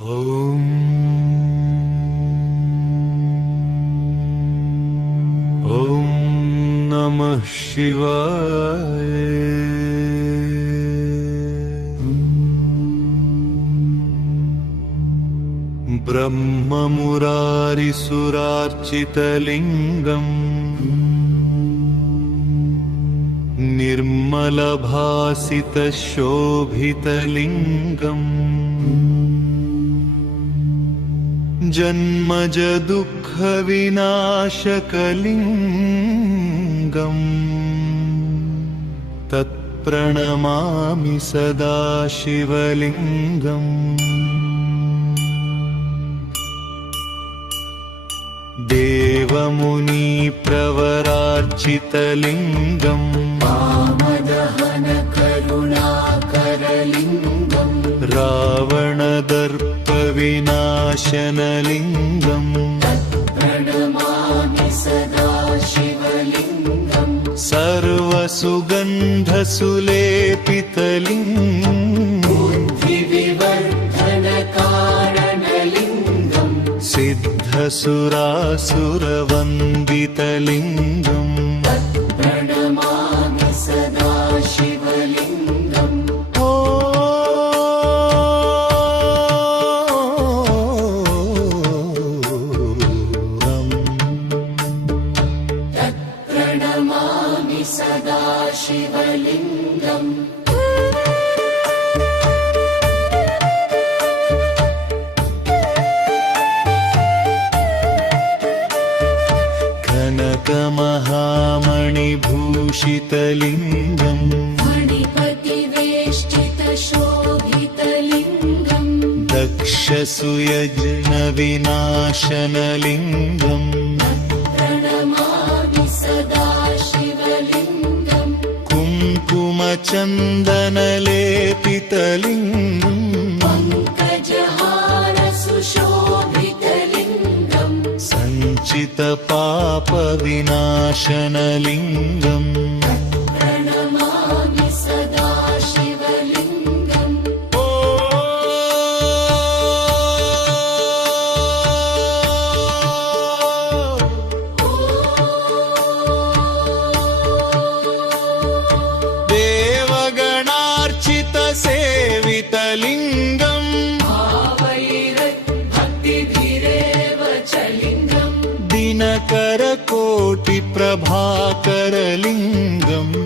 ॐ नमः शिवाय। ब्रह्ममुरारिसुरार्चितलिङ्गम् निर्मलभासितशोभितलिङ्गम् जन्मजदुःखविनाशकलिङ्गम् तत्प्रणमामि सदा शिवलिङ्गम्। देवमुनिप्रवरार्चितलिङ्गम् वामदहनकरुणाकरलिङ्गम् रावणदर्पविनाशनलिङ्गम् प्रणमामि सदा शिवलिङ्गम्। सर्वसुगन्धसुलेपितलिङ्गम् बुद्धिविवर्धनकारणलिङ्गम् सिद्धसुरासुरवन्दितलिङ्गम् प्रणमामि सदा शिवलिङ्गम्। प्रणमामि सदा शिवलिङ्गम्। कनकमहामणिभूषितलिङ्गम् मणिपतिवेष्टितशोभितलिङ्गम् दक्षसुयज्ञविनाशनलिङ्गम् प्रणमामि सदा शिवलिङ्गम्। कुङ्कुमचन्दनलेपितलिङ्गम् पङ्कजहारसुशोभितलिङ्गम् सञ्चितपापविनाशनलिङ्गम् प्रणमामि सदा शिवलिङ्गम्। देवगणार्चितसेवितलिङ्गम् भावैरभक्तिभिरेव च लिङ्गम् दिनकरकोटिप्रभाकरलिङ्गम्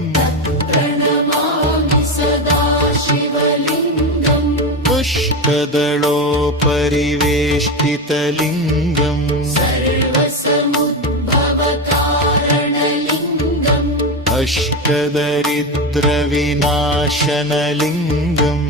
प्रणमामि सदा शिवलिङ्गम्। पुष्कदलोपरिवेष्टितलिङ्गम् सर्वसमुद्भवकारणलिङ्गम् अष्टदरिद्रविनाशनलिङ्गम्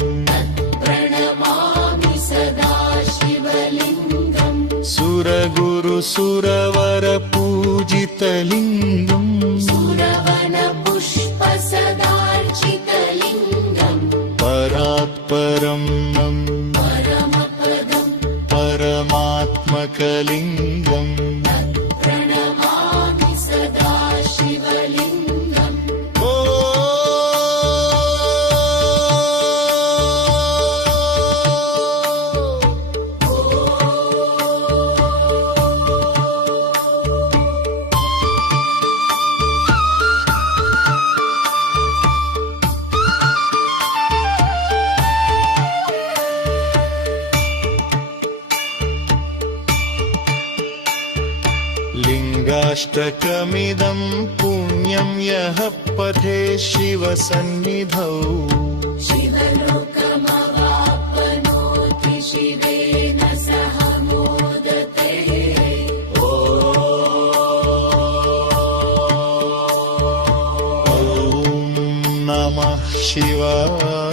प्रणमामि सदा शिवलिङ्गम्। सुरगुरुसुरवरपूजितलिङ्गम् सुरवनपुष्पसदार्चितलिङ्गम् परात्परम् परमपदम् परमात्मकलिङ्गम् प्रणमामि सदा शिवलिङ्गम्। लिङ्गाष्टकमिदं पुण्यं यः पठे शिवसन्निधौ शिवलोकमवाप्नोति शिवेन सह मोदते। ॐ नमः शिवाय।